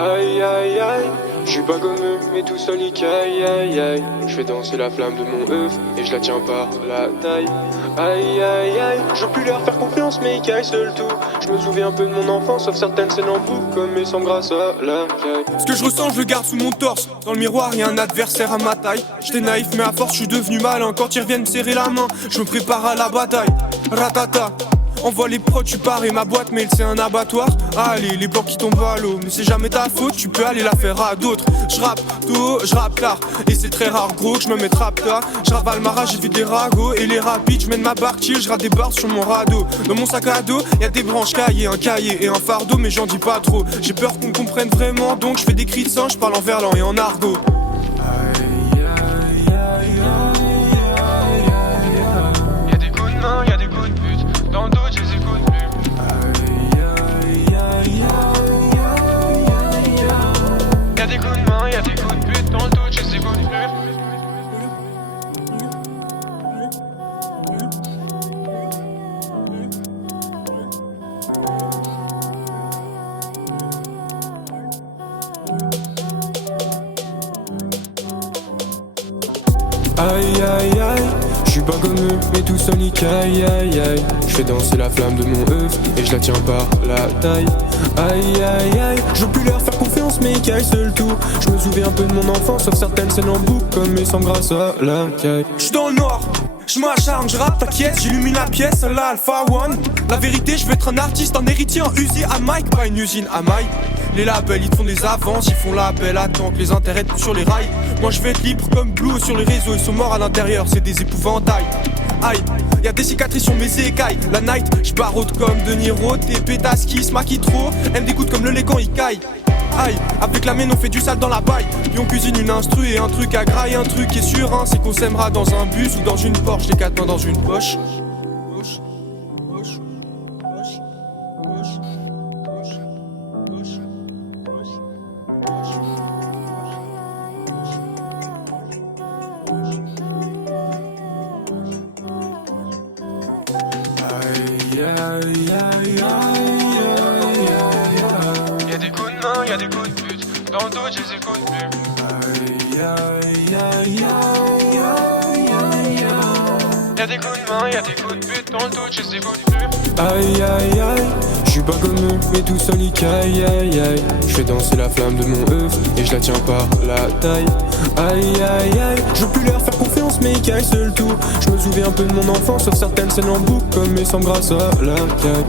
Aïe aïe aïe, je suis pas comme eux, mais tout seul ils caille aïe aïe. Je fais danser la flamme de mon œuf et je la tiens par la taille. Aïe aïe aïe, je veux plus leur faire confiance mais ils caillent seul tout. Je me souviens un peu de mon enfance, sauf certaines scènes en boucle comme mes sangs grâce à la caille. Ce que je ressens, je le garde sous mon torse. Dans le miroir, y'a un adversaire à ma taille. J'étais naïf, mais à force, je suis devenu malin. Quand ils reviennent me serrer la main, je me prépare à la bataille. Ratata. Envoie les prods, tu pars et ma boîte mail c'est un abattoir. Allez, les blancs qui tombent à l'eau, mais c'est jamais ta faute, tu peux aller la faire à d'autres. J'rappe tôt, j'rappe tard, et c'est très rare gros que je me mette rap tard. J'ravale ma rage, j'ai vu des ragots et les rapides, j'mène ma barque chill, j'rate des barres sur mon radeau. Dans mon sac à dos, y'a des branches caillées, un cahier et un fardeau, mais j'en dis pas trop. J'ai peur qu'on me comprenne vraiment, donc j'fais des cris de sang, j'parle en verlan et en argot. Y'a des coups de main, y'a des coups de pute, dans le dos je les écoute plus. Y'a des coups de main, y'a des coups de pute, dans le dos je les écoute plus. Aïe aïe aïe, je suis pas comme eux, mais tout seul ils caille aïe aïe. Je fais danser la flamme de mon œuf et je la tiens par la taille. Aïe aïe aïe, je veux plus leur faire confiance mais ils caillent seul tout. Je me souviens un peu de mon enfance, sauf certaines scènes en boucle comme mes sangs grâce à la caille. J'suis dans le noir, j'm'acharne, j'rappe, t'inquiète, j'illumine la pièce, la Alpha One. La vérité, je veux être un artiste, un héritier, un usine à Mike, pas une usine à Mike. Les labels, ils te font des avances, ils font l'appel, attends que les intérêts te poussent sur les rails. Moi je vais être libre comme Blue sur les réseaux, ils sont morts à l'intérieur, c'est des épouvantails. Aïe, y'a des cicatrices sur mes écailles. La night, j'baraude comme De Niro, tes pétasses qui se maquillent trop. Elle me dégoûte comme le lait quand il caille. Aïe, avec la mienne on fait du sale dans la paille. Puis on cuisine une instru et un truc à graille. Un truc qui est sûr, hein, c'est qu'on s'aimera dans un bus ou dans une Porsche. Les quatre mains dans une poche. Y'a des coups de main, y'a des coups de pute, dans le dos je les écoute plus. Y'a des coups de main, y'a des coups de pute, dans le dos je les écoute plus. Aïe aïe aïe, je suis pas comme eux, mais tout seul ils caille aïe aïe. Je fais danser la flamme de mon œuf et je la tiens par la taille. Aïe aïe aïe, je veux plus leur faire confiance mais ils caillent seul tout. Je me souviens un peu de mon enfance, sauf certaines scènes en boucle comme mes sangs grâce à la caille.